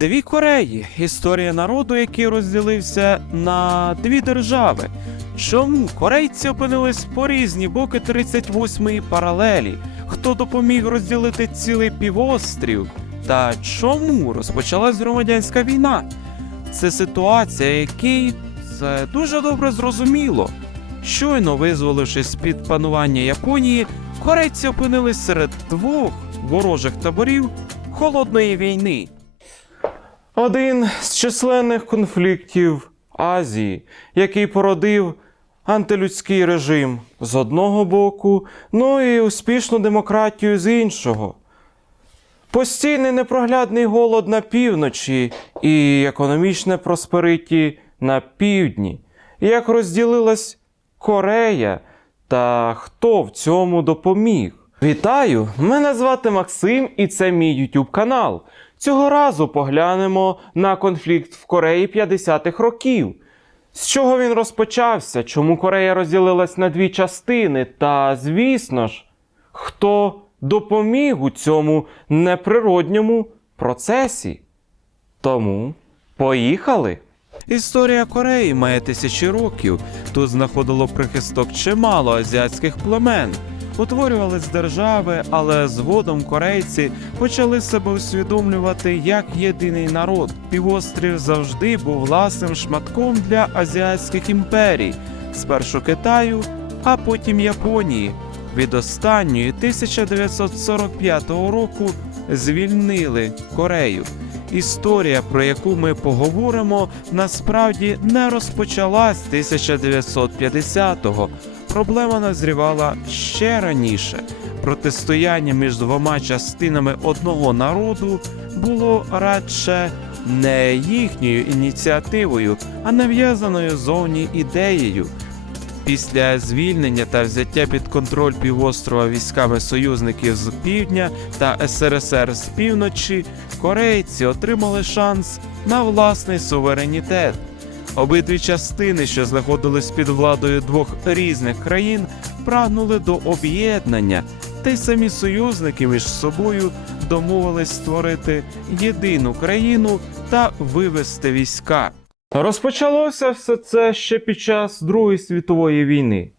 Дві Кореї історія народу, який розділився на дві держави. Чому корейці опинились по різні боки 38-ї паралелі? Хто допоміг розділити цілий півострів? Та чому розпочалась громадянська війна? Це ситуація, якій це дуже добре зрозуміло. Щойно визволившись з-під панування Японії, корейці опинились серед двох ворожих таборів холодної війни. Один з численних конфліктів Азії, який породив антилюдський режим з одного боку, ну і успішну демократію з іншого. Постійний непроглядний голод на півночі і економічне проспериті на півдні. Як розділилась Корея та хто в цьому допоміг? Вітаю! Мене звати Максим, і це мій YouTube канал. Цього разу поглянемо на конфлікт в Кореї 50-х років. З чого він розпочався? Чому Корея розділилась на дві частини? Та, звісно ж, хто допоміг у цьому неприродньому процесі? Тому поїхали! Історія Кореї має тисячі років. Тут знаходило прихисток чимало азіатських племен. Утворювались держави, але згодом корейці почали себе усвідомлювати як єдиний народ. Півострів завжди був власним шматком для азіатських імперій, спершу Китаю, а потім Японії. Від останньої 1945 року звільнили Корею. Історія, про яку ми поговоримо, насправді не розпочалась 1950-го. Проблема назрівала ще раніше. Протистояння між двома частинами одного народу було радше не їхньою ініціативою, а нав'язаною зовні ідеєю. Після звільнення та взяття під контроль півострова військами союзників з півдня та СРСР з півночі, корейці отримали шанс на власний суверенітет. Обидві частини, що знаходились під владою двох різних країн, прагнули до об'єднання, та й самі союзники між собою домовились створити єдину країну та вивести війська. Розпочалося все це ще під час Другої світової війни.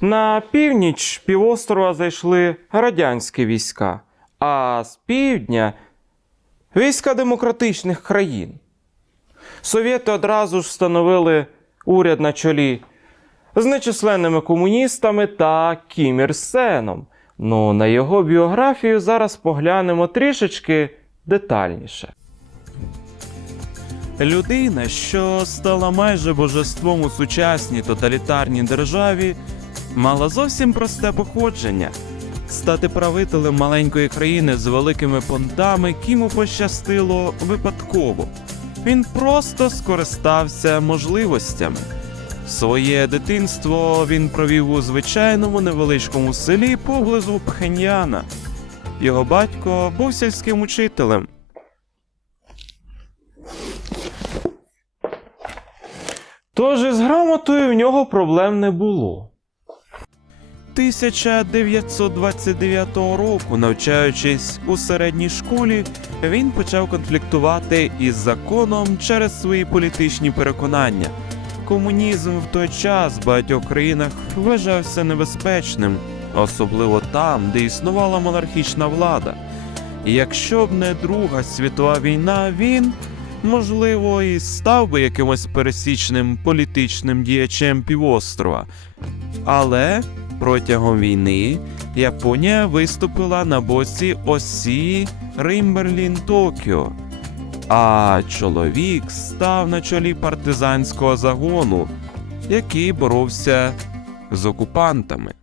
На північ півострова зайшли радянські війська, а з півдня війська демократичних країн. Совєти одразу ж встановили уряд на чолі з нечисленними комуністами та Кім Ір Сеном. Ну, на його біографію зараз поглянемо трішечки детальніше. Людина, що стала майже божеством у сучасній тоталітарній державі, мала зовсім просте походження. Стати правителем маленької країни з великими понтами Кіму пощастило випадково. Він просто скористався можливостями. Своє дитинство він провів у звичайному невеличкому селі поблизу Пхеньяна. Його батько був сільським учителем. Тож із грамотою в нього проблем не було. 1929 року, навчаючись у середній школі, він почав конфліктувати із законом через свої політичні переконання. Комунізм в той час в багатьох країнах вважався небезпечним, особливо там, де існувала монархічна влада. Якщо б не Друга світова війна, він, можливо, і став би якимось пересічним політичним діячем півострова. Але протягом війни Японія виступила на боці осі Римберлін Токіо. А чоловік став на чолі партизанського загону, який боровся з окупантами.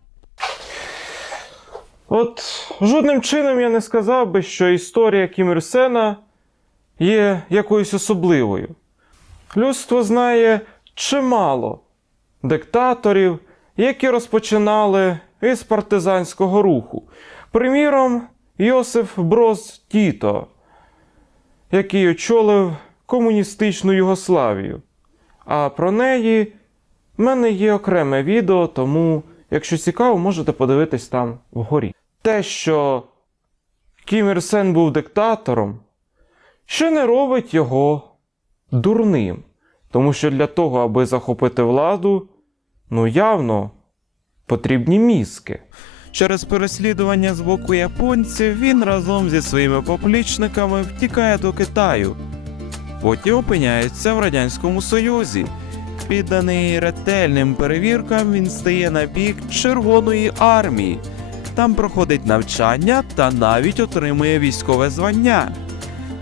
От жодним чином я не сказав би, що історія Кім Ір Сена є якоюсь особливою. Людство знає чимало диктаторів, які розпочинали із партизанського руху. Приміром, Йосиф Броз Тіто, який очолив комуністичну Югославію. А про неї в мене є окреме відео, тому, якщо цікаво, можете подивитись там вгорі. Те, що Кім Ір Сен був диктатором, що не робить його дурним. Тому що для того, аби захопити владу, ну явно потрібні мізки. Через переслідування з боку японців він разом зі своїми поплічниками втікає до Китаю. Потім опиняється в Радянському Союзі. Підданий ретельним перевіркам, він стає на бік Червоної армії. Там проходить навчання та навіть отримує військове звання.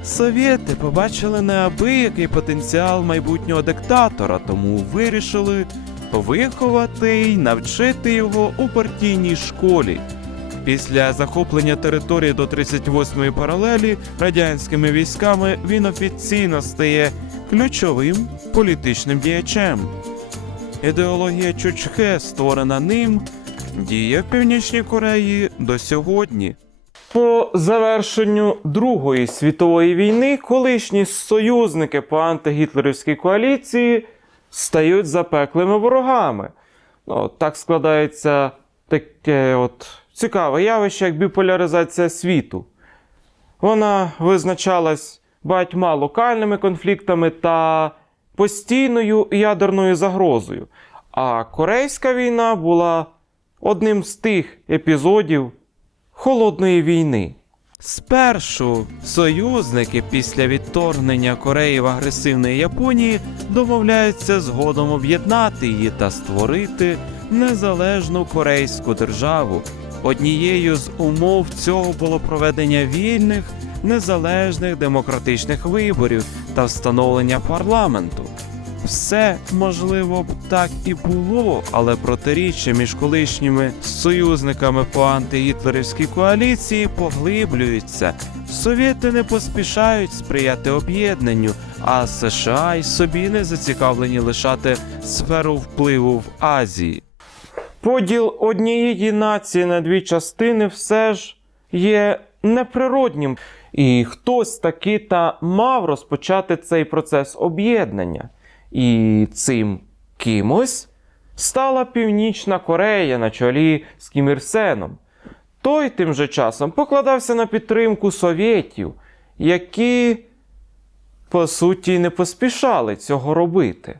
Совєти побачили неабиякий потенціал майбутнього диктатора, тому вирішили виховати й навчити його у партійній школі. Після захоплення території до 38-ї паралелі радянськими військами він офіційно стає ключовим політичним діячем. Ідеологія Чучхе, створена ним, діє в Північній Кореї до сьогодні. По завершенню Другої світової війни колишні союзники по антигітлерівській коаліції стають запеклими ворогами. Ну, так складається таке от цікаве явище, як біполяризація світу. Вона визначалась багатьма локальними конфліктами та постійною ядерною загрозою. А Корейська війна була одним з тих епізодів холодної війни. Спершу союзники після відторгнення Кореї в агресивної Японії домовляються згодом об'єднати її та створити незалежну корейську державу. Однією з умов цього було проведення вільних, незалежних демократичних виборів та встановлення парламенту. Все можливо б так і було, але протиріччя між колишніми союзниками по антигітлерівській коаліції поглиблюються. Совєти не поспішають сприяти об'єднанню, а США й собі не зацікавлені лишати сферу впливу в Азії. Поділ однієї нації на дві частини все ж є неприроднім. І хтось таки та мав розпочати цей процес об'єднання. І цим кимось стала Північна Корея на чолі з Кім Ір Сеном. Той тим же часом покладався на підтримку совєтів, які, по суті, не поспішали цього робити.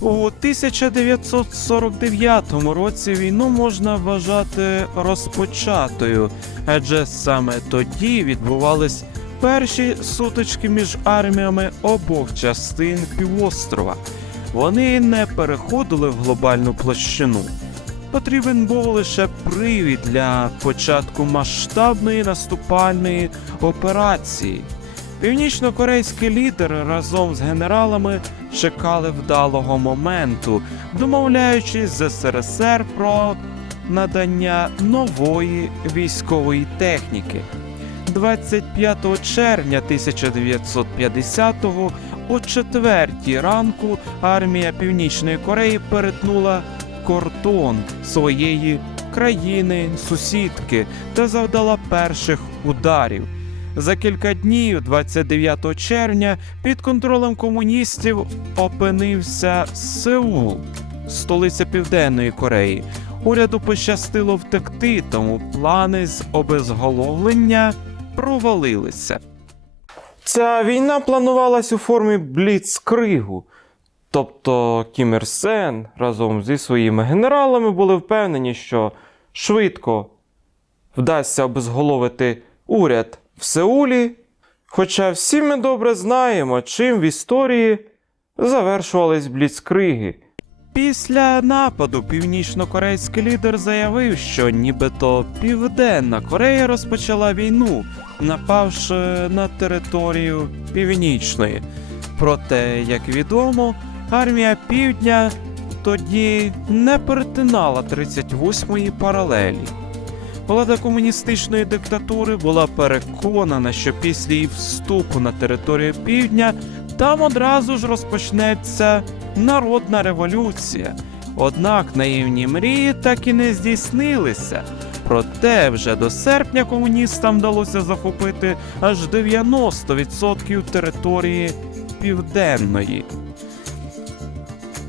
У 1949 році війну можна вважати розпочатою, адже саме тоді відбувались перші сутички між арміями обох частин півострова. Вони не переходили в глобальну площину. Потрібен був лише привід для початку масштабної наступальної операції. Північно-корейські лідери разом з генералами чекали вдалого моменту, домовляючись з СРСР про надання нової військової техніки. 25 червня 1950-го о четвертій ранку армія Північної Кореї перетнула кордон своєї країни сусідки та завдала перших ударів. За кілька днів, 29 червня, під контролем комуністів опинився Сеул, столиця Південної Кореї. Уряду пощастило втекти, тому плани з обезголовлення провалилися. Ця війна планувалась у формі бліцкригу. Тобто Кім Ір Сен разом зі своїми генералами були впевнені, що швидко вдасться обезголовити уряд в Сеулі. Хоча всі ми добре знаємо, чим в історії завершувались бліцкриги. Після нападу північно-корейський лідер заявив, що нібито Південна Корея розпочала війну, напавши на територію Північної. Проте, як відомо, армія Півдня тоді не перетинала 38-ї паралелі. Влада комуністичної диктатури була переконана, що після її вступу на територію півдня там одразу ж розпочнеться народна революція. Однак наївні мрії так і не здійснилися. Проте вже до серпня комуністам вдалося захопити аж 90% території південної.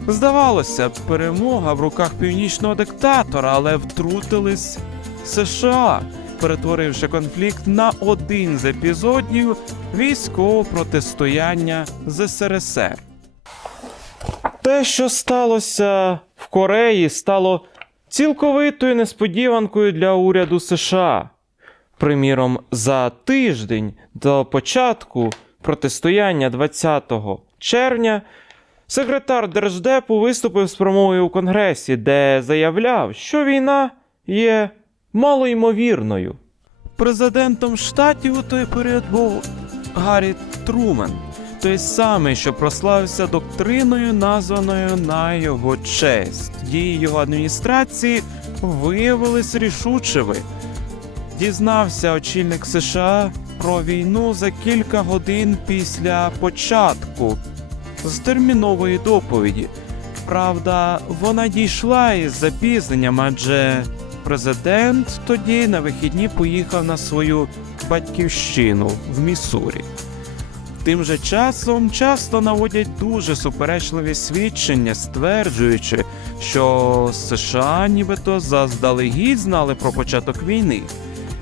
Здавалося б, перемога в руках північного диктатора, але втрутились США. перетворивши конфлікт на один з епізодів військового протистояння з СРСР. Те, що сталося в Кореї, стало цілковитою несподіванкою для уряду США. Приміром, за тиждень до початку протистояння 20 червня секретар Держдепу виступив з промовою у Конгресі, де заявляв, що війна є малоймовірною. Президентом штатів у той період був Гаррі Труман, той самий, що прославився доктриною, названою на його честь. Дії його адміністрації виявились рішучими. Дізнався очільник США про війну за кілька годин після початку з термінової доповіді. Правда, вона дійшла із запізненням, адже президент тоді на вихідні поїхав на свою батьківщину в Міссурі. Тим же часом часто наводять дуже суперечливі свідчення, стверджуючи, що США нібито заздалегідь знали про початок війни.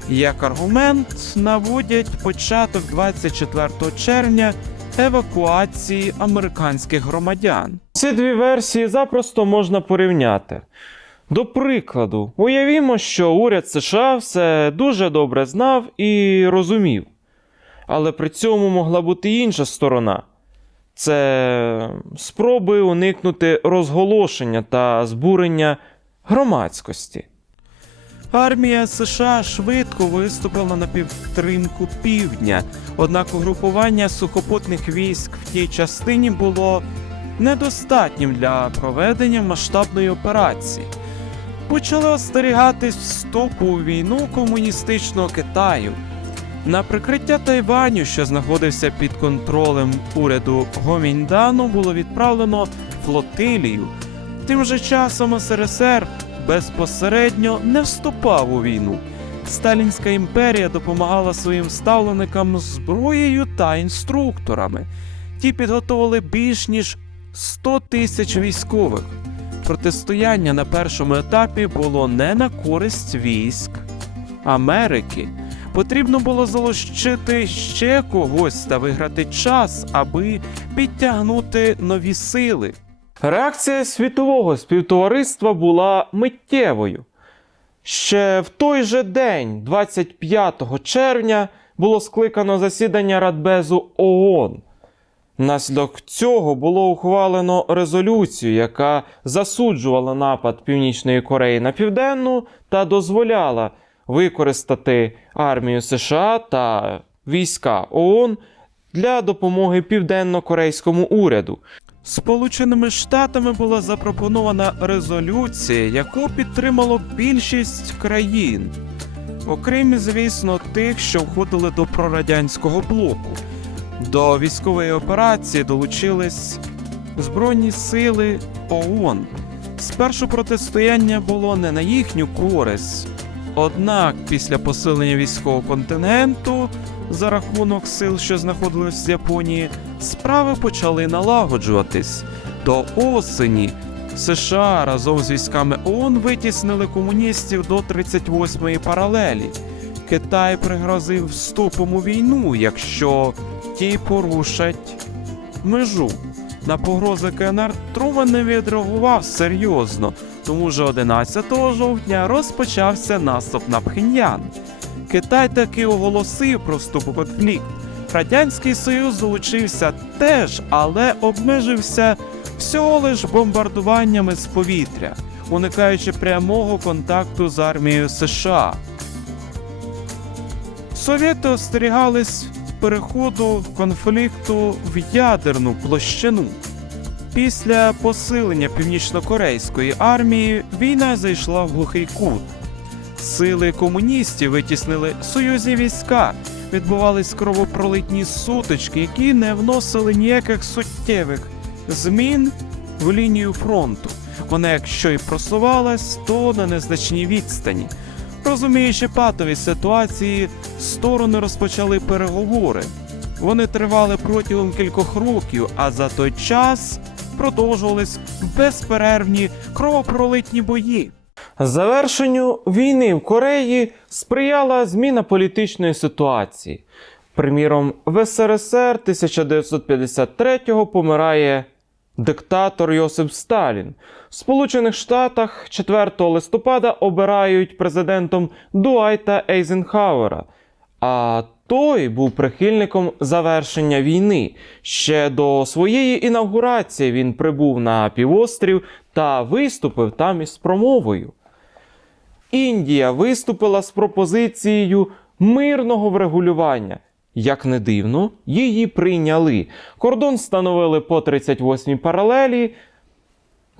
Як аргумент наводять початок 24 червня евакуації американських громадян. Ці дві версії запросто можна порівняти. До прикладу, уявімо, що уряд США все дуже добре знав і розумів. Але при цьому могла бути інша сторона. Це спроби уникнути розголошення та збурення громадськості. Армія США швидко виступила на підтримку півдня, однак угрупування сухопутних військ в тій частині було недостатнім для проведення масштабної операції. Почали остерігатись вступу у війну комуністичного Китаю. На прикриття Тайваню, що знаходився під контролем уряду Гоміндану, було відправлено флотилію. Тим же часом СРСР безпосередньо не вступав у війну. Сталінська імперія допомагала своїм ставленикам зброєю та інструкторами. Ті підготували більш ніж 100 тисяч військових. Протистояння на першому етапі було не на користь військ Америки. Потрібно було залучити ще когось та виграти час, аби підтягнути нові сили. Реакція світового співтовариства була миттєвою. Ще в той же день, 25 червня, було скликано засідання Радбезу ООН. Внаслідок цього було ухвалено резолюцію, яка засуджувала напад Північної Кореї на Південну та дозволяла використати армію США та війська ООН для допомоги південно-корейському уряду. Сполученими Штатами була запропонована резолюція, яку підтримало більшість країн, окрім, звісно, тих, що входили до прорадянського блоку. До військової операції долучились Збройні сили ООН. Спершу протистояння було не на їхню користь. Однак, після посилення військового континенту за рахунок сил, що знаходились в Японії, справи почали налагоджуватись. До осені США разом з військами ООН витіснили комуністів до 38-ї паралелі. Китай пригрозив вступом у війну, якщо ті порушать межу. На погрози КНР Труман не відреагував серйозно, тому що 11 жовтня розпочався наступ на Пхеньян. Китай таки оголосив про вступ у конфлікт. Радянський Союз долучився теж, але обмежився всього лиш бомбардуваннями з повітря, уникаючи прямого контакту з армією США. Совєти остерігались переходу конфлікту в ядерну площину. Після посилення північнокорейської армії війна зайшла в глухий кут. Сили комуністів витіснили союзні війська, відбувались кровопролитні сутички, які не вносили ніяких суттєвих змін в лінію фронту. Вона, якщо й просувалась, то на незначній відстані. Розуміючи патові ситуації, сторони розпочали переговори. Вони тривали протягом кількох років, а за той час продовжувались безперервні кровопролитні бої. Завершенню війни в Кореї сприяла зміна політичної ситуації. Приміром, в СРСР 1953-го помирає диктатор Йосип Сталін. В Сполучених Штатах 4 листопада обирають президентом Дуайта Ейзенхауера. А той був прихильником завершення війни. Ще до своєї інавгурації він прибув на півострів та виступив там із промовою. Індія виступила з пропозицією мирного врегулювання. Як не дивно, її прийняли. Кордон встановили по 38-й паралелі,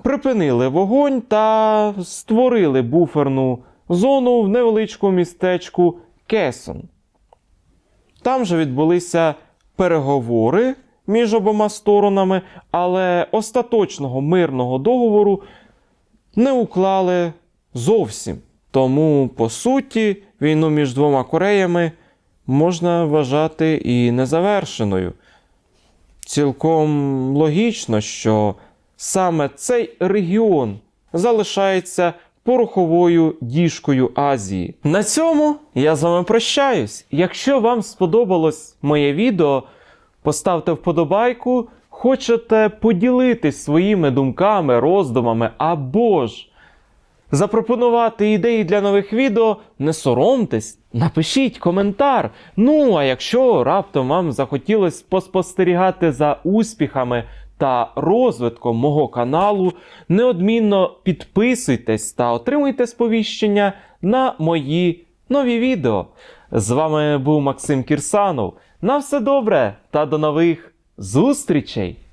припинили вогонь та створили буферну зону в невеличкому містечку Кесон. Там же відбулися переговори між обома сторонами, але остаточного мирного договору не уклали зовсім. Тому, по суті, війну між двома Кореями можна вважати і незавершеною. Цілком логічно, що саме цей регіон залишається пороховою діжкою Азії. На цьому я з вами прощаюсь. Якщо вам сподобалось моє відео, поставте вподобайку. Хочете поділитись своїми думками, роздумами або ж запропонувати ідеї для нових відео, не соромтесь, напишіть коментар. Ну, а якщо раптом вам захотілося поспостерігати за успіхами та розвитком мого каналу, неодмінно підписуйтесь та отримуйте сповіщення на мої нові відео. З вами був Максим Кірсанов. На все добре та до нових зустрічей!